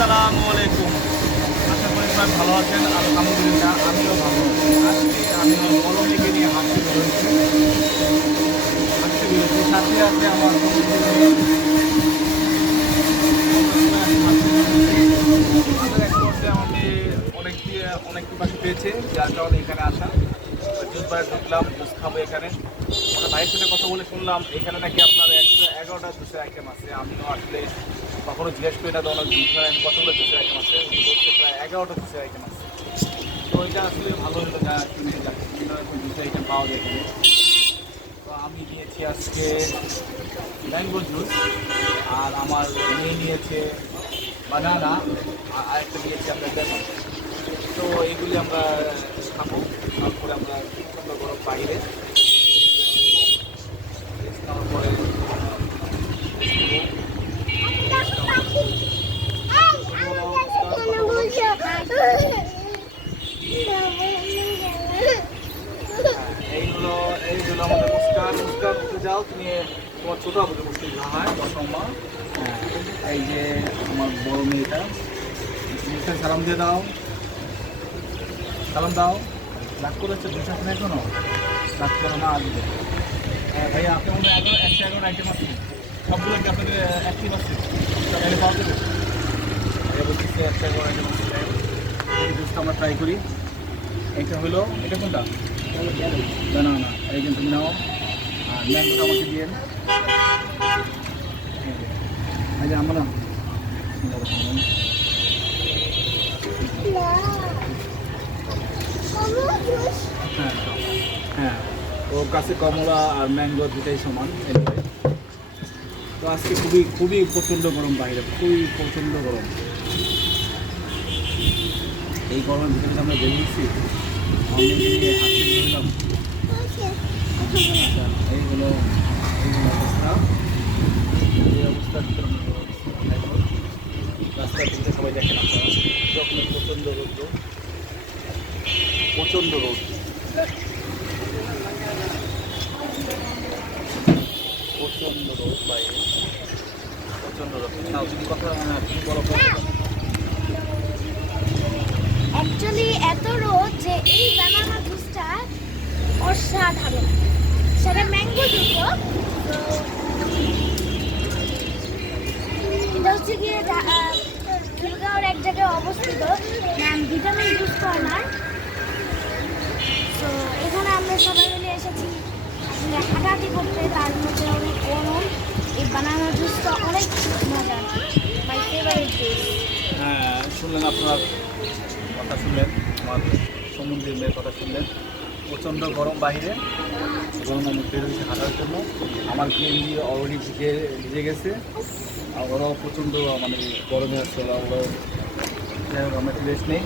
আসসালামু আলাইকুম। আশা করি সবাই ভালো আছেন। আলহামদুলিল্লাহ আমিও ভালো আছি। আজকে আমি বড় মেয়েকে নিয়ে হাঁটতে বেরোচ্ছি। সাথে আছে আমার আমাদের এক পর্যায়ে আমি অনেক পাশে পেয়েছে, যার কারণে এখানে আসা। জুস বারে ঢুকলাম, জুস খাবো এখানে। আমরা ভাইয়ের সাথে কথা বলে শুনলাম এখানে নাকি আপনার 111টা জুসের আইটেম আছে। আমিও আসলে কখনো জিজ্ঞেস করি না, তো অনেক আমি কতগুলো জুসের আইটেম আছে, বলছে প্রায় 11টা জুসের আইটেম আছে। তো এটা আসলে ভালো হলো, যা কিনে বিভিন্ন রকম জুসের আইটেম পাওয়া যায় এখানে। তো আমি নিয়েছি আজকে ম্যাঙ্গো জুস, আর আমার মেয়ে নিয়েছে বানানা, আর আরেকটা নিয়েছি আমরা লেমন। তো এইগুলি আমরা খাবো, তারপরে আমরা ঠান্ডা গরম বাইরে খাওয়ার পরে এইগুলো আমাদের মুস্কান উঠে যাও। তুমি তোমার ছোটো আমাদের মুস্কিল হয় বসমা। হ্যাঁ, এই যে আমার বড় মেয়েটা, সালাম দিয়ে দাও, সালাম দাও। রাগ করেছে দুশো নেই কোনো, রাগ করো না আসবে। হ্যাঁ ভাইয়া, আপনার মধ্যে 111 আইটেম আছে, সবগুলো কি আপনাদের অ্যাক্টিভ আছে? তাহলে পাওয়া যাবে? ভাইয়া বলতেছে 111 আইটেম আছে। এই জুসটা আমরা ট্রাই করি। এইটা হলো, এটা কোনটা? না, এই যে তুমি নাও, আর ম্যাঙ্গোটা আমাকে দিয়ে। এই যে আমরা হ্যাঁ হ্যাঁ, ওর কাছে কমলা আর ম্যাঙ্গো দুটাই সমান। তো আজকে খুবই প্রচণ্ড গরম বাইরে, খুবই প্রচণ্ড গরম। এই গরমের ভিতরে আমরা বেরিয়েছি, এইগুলো অবস্থা, এই অবস্থার ভিতরে রাস্তায় ঘুরতে সবাই দেখেন আপনারা, যখন প্রচণ্ড রোদ, প্রচণ্ড রোদ, প্রচণ্ড রোদ বাইরে, প্রচণ্ড রোদ। তাও যদি কথা তুমি বলো। অ্যাকচুয়ালি এত রোদ যে এই বানানা জুসটা অসাধারণ। সেটা ম্যাঙ্গো জুস। এটা হচ্ছে গিয়ে খিলগাঁওয়ের এক জায়গায় অবস্থিত, ভিটামিন জুস কর্নার। তো এখানে আমরা সবাই মিলে এসেছি আসলে হাঁটাহাঁটি করতে, তার মধ্যে অনেক গরম। এই বানানা জুসটা অনেক মজা, মাই ফেভারিট জুস। হ্যাঁ, শুনলেন, আপনার কথা শুনলেন, আমার সমুদ্রের মেয়ের কথা শুনলেন। প্রচণ্ড গরম বাইরে, গরম আমি বের হয়েছে হাঁটার জন্য। আমার গেঞ্জি অলরেডি ভিজে গেছে, আর ওরাও প্রচণ্ড মানে গরমে আসছে। ওরা যাই হোক, আমরা একটু রেস্ট নিই,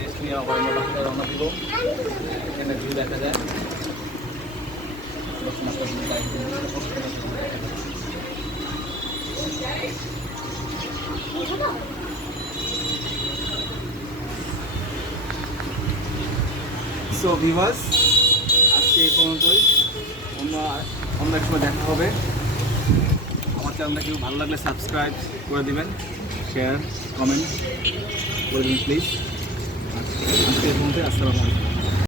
রেস্ট নিয়ে আবার আমরা বাকিটা রওনা দিব। এখানে ভিউ দেখা যায়। সো ভিউয়ার্স, আজকে এই পর্যন্তই। অন্য এক সময় দেখা হবে। আমার চ্যানেলটা কেউ ভালো লাগলে সাবস্ক্রাইব করে দিবেন, শেয়ার কমেন্ট করে দিন প্লিজ। আজকে এই পর্যন্তই। আসসালামু আলাইকুম।